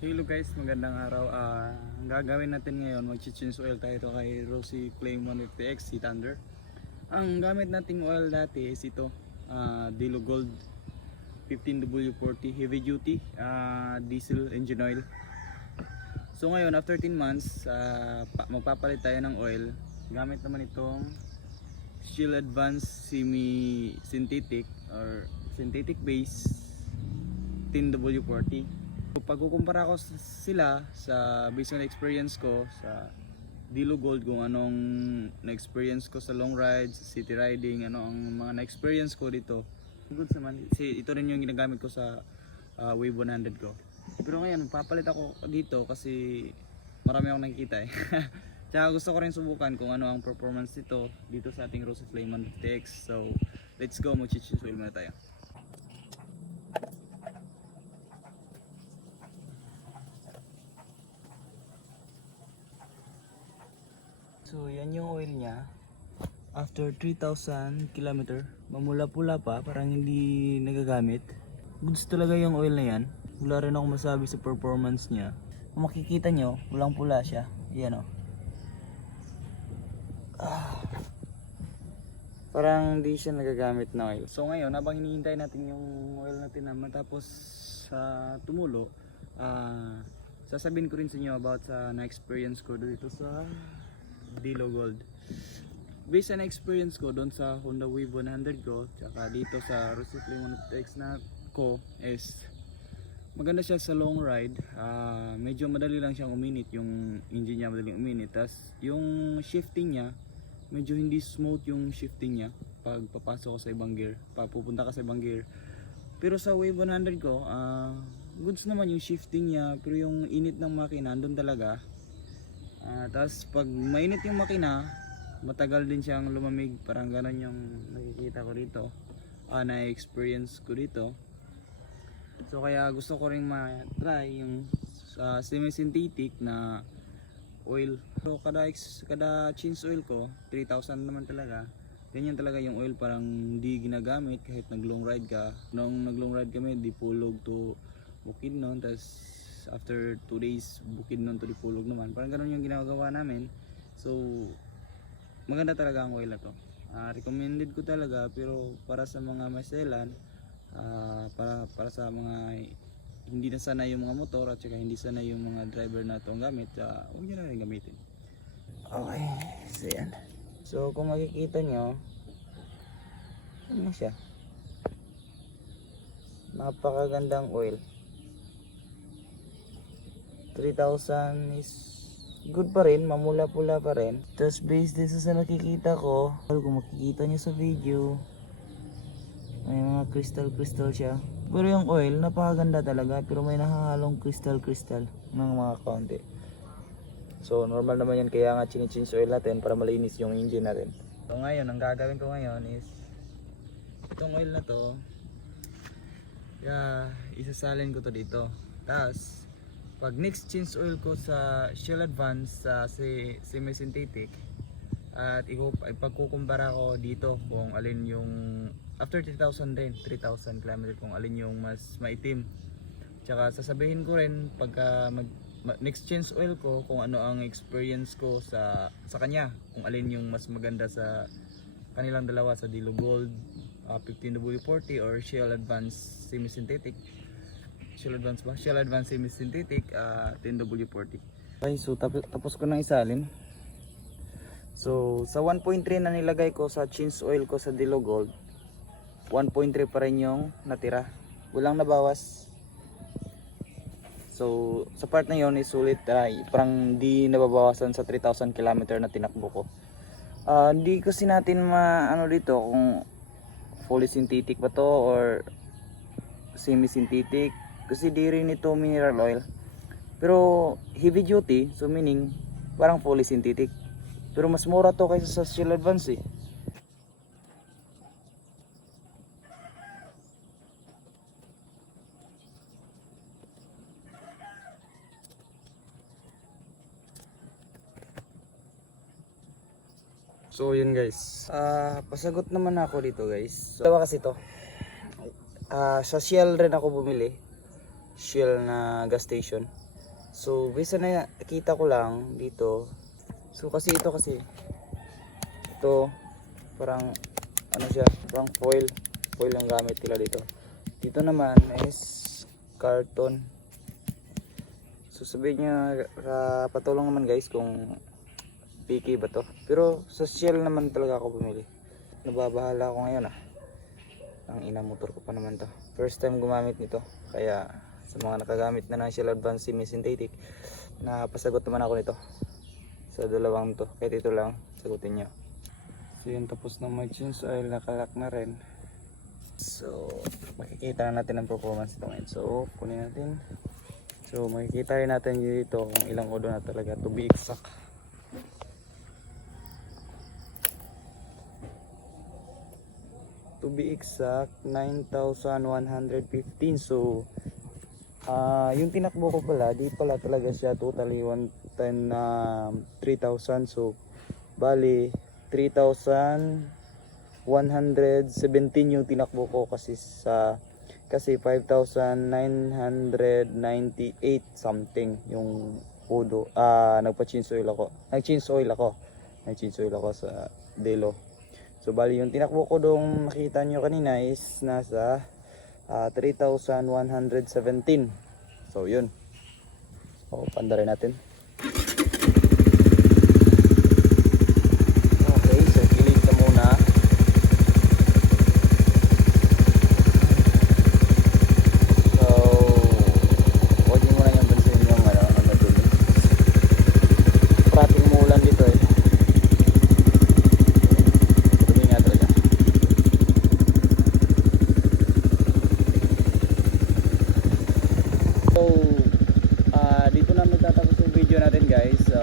Hello guys, magandang araw. Ang gagawin natin ngayon, mag-change oil tayo kay Rossi Flame 150X Heat Under. Ang gamit nating oil dati is ito, Dilo Gold 15W40 heavy duty diesel engine oil. So ngayon, after 10 months, magpapalit tayo ng oil. Gamit naman itong Shell Advance semi-synthetic or synthetic base 10W40. Pag kukumpara ko sila sa based on experience ko sa Dilo Gold, kung anong na-experience ko sa long rides, city riding, ano ang mga na-experience ko dito, good naman. Ito rin yung ginagamit ko sa Wave 100 ko. Pero ngayon, papalit ako dito kasi marami akong nakikita eh. Tsaka gusto ko rin subukan kung ano ang performance dito sa ating Rossi Flame 150X. So, let's go, mag-change oil muna tayo. So yan yung oil niya. After 3,000 km, mamula-pula pa, parang hindi nagagamit. Goods talaga yung oil na yan. Wala rin ako masabi sa performance niya. Kung makikita nyo, walang pula siya. Yan o. Parang hindi siya nagagamit na oil. So ngayon, habang hinihintay natin yung oil natin na matapos tumulo, sasabihin ko rin sa inyo about sa na-experience ko dito sa Dilo Gold. Based on experience ko doon sa Honda Wave 100 ko, tsaka dito sa Rossi Flame 150X na ko, is maganda siya sa long ride. Medyo madali lang siyang uminit, yung engine niya madaling uminit. Tas yung shifting niya, medyo hindi smooth yung shifting niya pag papasok ko sa ibang gear, pupunta ka sa ibang gear. Pero sa Wave 100 ko, goods naman yung shifting niya, pero yung init ng makina andun talaga. Tapos pag mainit yung makina, matagal din siyang lumamig, parang ganon yung nakikita ko dito, na-experience ko dito. So kaya gusto ko rin ma-try yung semi-synthetic na oil. So kada change oil ko, 3,000 naman talaga. Ganyan talaga yung oil, parang hindi ginagamit kahit nag long ride ka. Noong nag long ride kami, Dipolog to Bukidnon, tas after 2 days Bukidnon to Dipolog naman. Parang ganun yung ginagawa namin. So maganda talaga ang oil na to. Recommended ko talaga, pero para sa mga maselan, para sa mga hindi na sanay yung mga motor at saka hindi sanay yung mga driver na itong gamit, huwag nyo na rin gamitin. Okay, so yan. So kung makikita nyo, ano siya, napakagandang oil. 3,000 is good pa rin, mamula-pula pa rin. Tapos based din sa nakikita ko, kung makikita nyo sa video, may mga crystal siya. Pero yung oil, napakaganda talaga, pero may nakahalong crystal ng mga konti. So normal naman yan, kaya nga chini-change oil natin para malinis yung engine natin. So ngayon, ang gagawin ko ngayon is itong oil na to, isasalin ko to dito. Tapos pag next change oil ko sa Shell Advance semi-synthetic, at ipagkukumpara ko dito kung alin yung after 3,000 din, 3,000 km, kung alin yung mas maitim. Tsaka sasabihin ko rin pagka next change oil ko kung ano ang experience ko sa kanya, kung alin yung mas maganda sa kanilang dalawa, sa Dilo Gold 15W40 or Shell Advance semi-synthetic. Shell Advance semi-synthetic 10W40. Okay, so tapos ko nang isalin. So sa 1.3 na nilagay ko sa change oil ko sa Dilo Gold, 1.3 pa rin yung natira, walang nabawas. So sa part na yun is sulit, parang di nababawasan sa 3,000 km na tinakbo ko. Hindi kasi natin maano dito kung fully synthetic ba to or semi-synthetic, kasi di rin ito mineral oil. Pero heavy duty, so meaning parang fully synthetic. Pero mas mura to kaysa sa Shell Advance eh. So yun guys, pasagot naman ako dito guys. So, dalawa kasi to. Sa Shell rin ako bumili. Shell na gas station. So based sa nakita ko lang dito, so kasi ito parang ano siya, parang foil ang gamit nila dito. Dito naman is carton. So sabihin nyo, patulong naman guys kung picky ba to. Pero sa shell naman talaga ako bumili. Nababahala ako ngayon Ang ina, motor ko pa naman to. First time gumamit nito. Kaya sa mga nakagamit na ng Shell Advance semi-synthetic, napasagot naman ako nito. Sa dalawang to. Kahit ito lang, sagutin nyo. So yun, tapos na mag-change oil, nakalak na rin. So makikita na natin ang performance ito ngayon. So kunin natin. So makikita rin natin dito kung ilang odo na talaga, to be exact. To be exact, 9,115. So yung tinakbo ko pala, di pala talaga siya totally 110 na 3,000. So bali 3,117 yung tinakbo ko kasi 5,998 something yung odo. Nagpa-change oil ako sa Delo. So bali yung tinakbo ko dong nakita nyo kanina is nasa 3,117. So yun. Panda rin natin. Okay, so kilig ka muna. So huwag mo na yung bansin yung dumi. Prating mulan dito dumi nga talaga. So dito na magtatapos yung video natin guys. So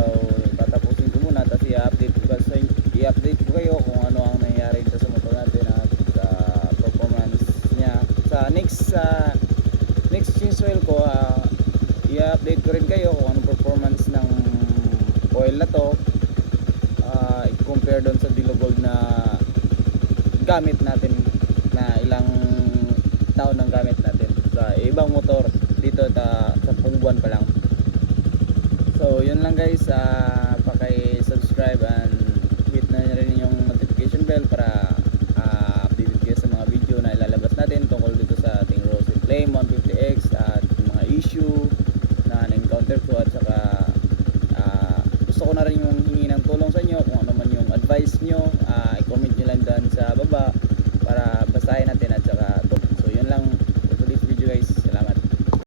tatapusin ko muna, tapos i-update ko kayo kung ano ang nangyayari dito sa motor natin at performance niya. Sa next change oil ko, i-update ko rin kayo kung anong performance ng oil na to, i-compare doon sa Delo Gold na gamit natin, na ilang taon ng gamit natin sa ibang motor dito sa buwan pa lang. So yun lang guys, paki-subscribe and hit na rin yung notification bell para updated kayo sa mga video na ilalabas natin tungkol dito sa ating Rose Flame 150X at mga issue na na-encounter ko, at saka gusto ko na rin yung hingi ng tulong sa inyo. Kung ano man yung advice nyo, i-comment nyo lang dyan sa baba